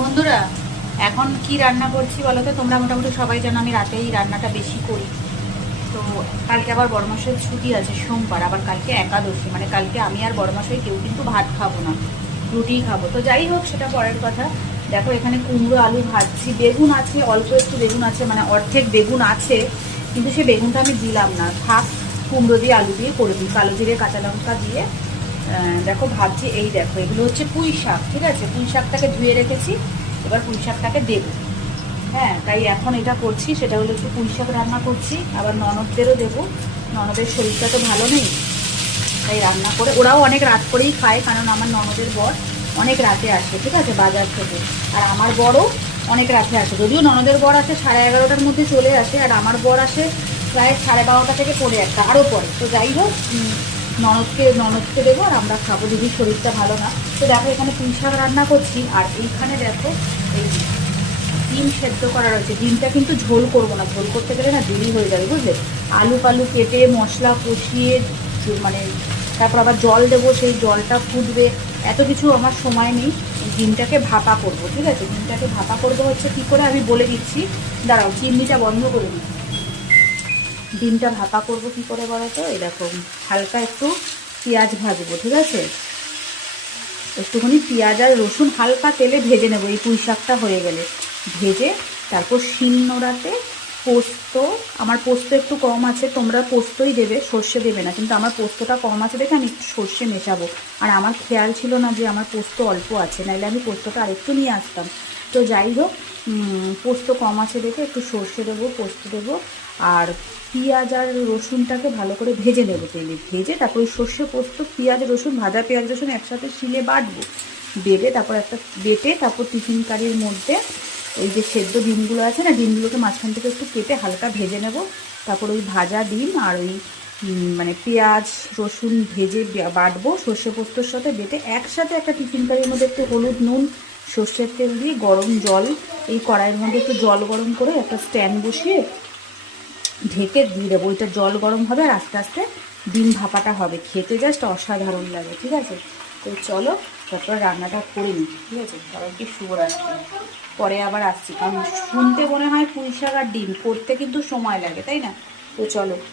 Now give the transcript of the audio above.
বন্ধুরা, এখন কি রান্না করছি বলো তো? তোমরা মোটামুটি সবাই জানো আমি রাতেই রান্নাটা বেশি করি। তো কালকে আবার বড়মাসের ছুটি আছে, সোমবার, আবার কালকে একাদশী, মানে কালকে আমি আর বড়মাসাই কেউ কিন্তু ভাত খাবো না, রুটিই খাবো। তো যাই হোক, সেটা পরের কথা। দেখো, এখানে কুমড়ো আলু ভাজছি, বেগুন আছে, অল্প একটু বেগুন আছে, মানে অর্ধেক বেগুন আছে, কিন্তু সে বেগুনটা আমি দিলাম না, থাক, কুমড়ো দিয়ে আলু দিয়ে করে দিই, কালো জিরে কাঁচা লঙ্কা দিয়ে। দেখো ভাবছি, এই দেখো এগুলো হচ্ছে পুঁই শাক, ঠিক আছে? পুঁই শাকটাকে ধুয়ে রেখেছি, এবার পুঁই শাকটাকে দেবো। হ্যাঁ, তাই এখন এটা করছি, সেটা হলো একটু পুঁই শাক রান্না করছি, আবার ননদদেরও দেবো। ননদের শরীরটা তো ভালো নেই, তাই রান্না করে, ওরাও অনেক রাত করেই খায়, কারণ আমার ননদের বর অনেক রাতে আসে, ঠিক আছে, বাজার থেকে। আর আমার বরও অনেক রাতে আসে, যদিও ননদের বর আসে 11:30টার মধ্যে চলে আসে, আর আমার বর আসে প্রায় 12:30 থেকে 1:30, আরও পরে। তো যাই হোক, ননদকে দেবো, আর আমরা খাবো, যদি শরীরটা ভালো না। তো দেখো, এখানে পুঁই শাক রান্না করছি, আর এইখানে দেখো এই ডিম সেদ্ধ করা রয়েছে। ডিমটা কিন্তু ঝোল করবো না, ঝোল করতে গেলে না দেরি হয়ে যাবে, বুঝলে? আলু ফালু কেটে মশলা কষিয়ে, মানে তারপর আবার জল দেবো, সেই জলটা ফুটবে, এত কিছু আমার সময় নেই। ডিমটাকে ভাপা করব, ঠিক আছে? ডিমটাকে ভাপা করবো হচ্ছে কী করে আমি বলে দিচ্ছি, দাঁড়াও, চিমনিটা বন্ধ করে দিই। ডিমটা ভাপা করব কী করে বলো তো? এই দেখো, হালকা একটু পেঁয়াজ ভাজবো, ঠিক আছে? একটুখানি পেঁয়াজ আর রসুন হালকা তেলে ভেজে নেবো, এই পুঁই শাকটা হয়ে গেলে ভেজে। তারপর শিলনোড়াতে পোস্ত, আমার পোস্ত একটু কম আছে, তোমরা পোস্তই দেবে, সর্ষে দেবে না, কিন্তু আমার পোস্তটা কম আছে দেখে আমি একটু সর্ষে মেশাবো। আর আমার খেয়াল ছিল না যে আমার পোস্ত অল্প আছে, নাহলে আমি পোস্তটা আরেকটু নিয়ে আসতাম। তো যাই হোক, পোস্ত কম আছে দেখে একটু সর্ষে দেবো, পোস্ত দেবো। আর পেঁয়াজ আর রসুনটাকে ভালো করে ভেজে নেবো, তেলে ভেজে তারপর ওই সর্ষে, পোস্ত, পেঁয়াজ রসুন, ভাজা পেঁয়াজ রসুন একসাথে শিলে বাটবো, বেটে তারপর টিফিন কারির মধ্যে ওই যে সেদ্ধ ডিমগুলো আছে না, ডিমগুলোকে মাঝখান থেকে একটু কেটে হালকা ভেজে নেব। তারপর ওই ভাজা ডিম আর ওই মানে পেঁয়াজ রসুন ভেজে বাটবো, সর্ষে পোস্তর সাথে বেটে একসাথে একটা টিফিন কারির মধ্যে একটু হলুদ, নুন, সর্ষের তেল দিয়ে গরম জল, এই কড়াইয়ের মধ্যে একটু জল গরম করে একটা স্ট্যান্ড বসিয়ে ঢেকে দিয়ে দেবো। ওইটা জল গরম হবে আর আস্তে আস্তে ডিম ভাপাটা হবে, খেতে জাস্ট অসাধারণ লাগে, ঠিক আছে? তো চলো, তারপর রান্নাটা করে নিই, ঠিক আছে? সবাইকে শুভরাত্রি, পরে আবার আসছি, কারণ শুনতে মনে হয় পুঁই শাক আর ডিম, করতে কিন্তু সময় লাগে, তাই না? তো চলো।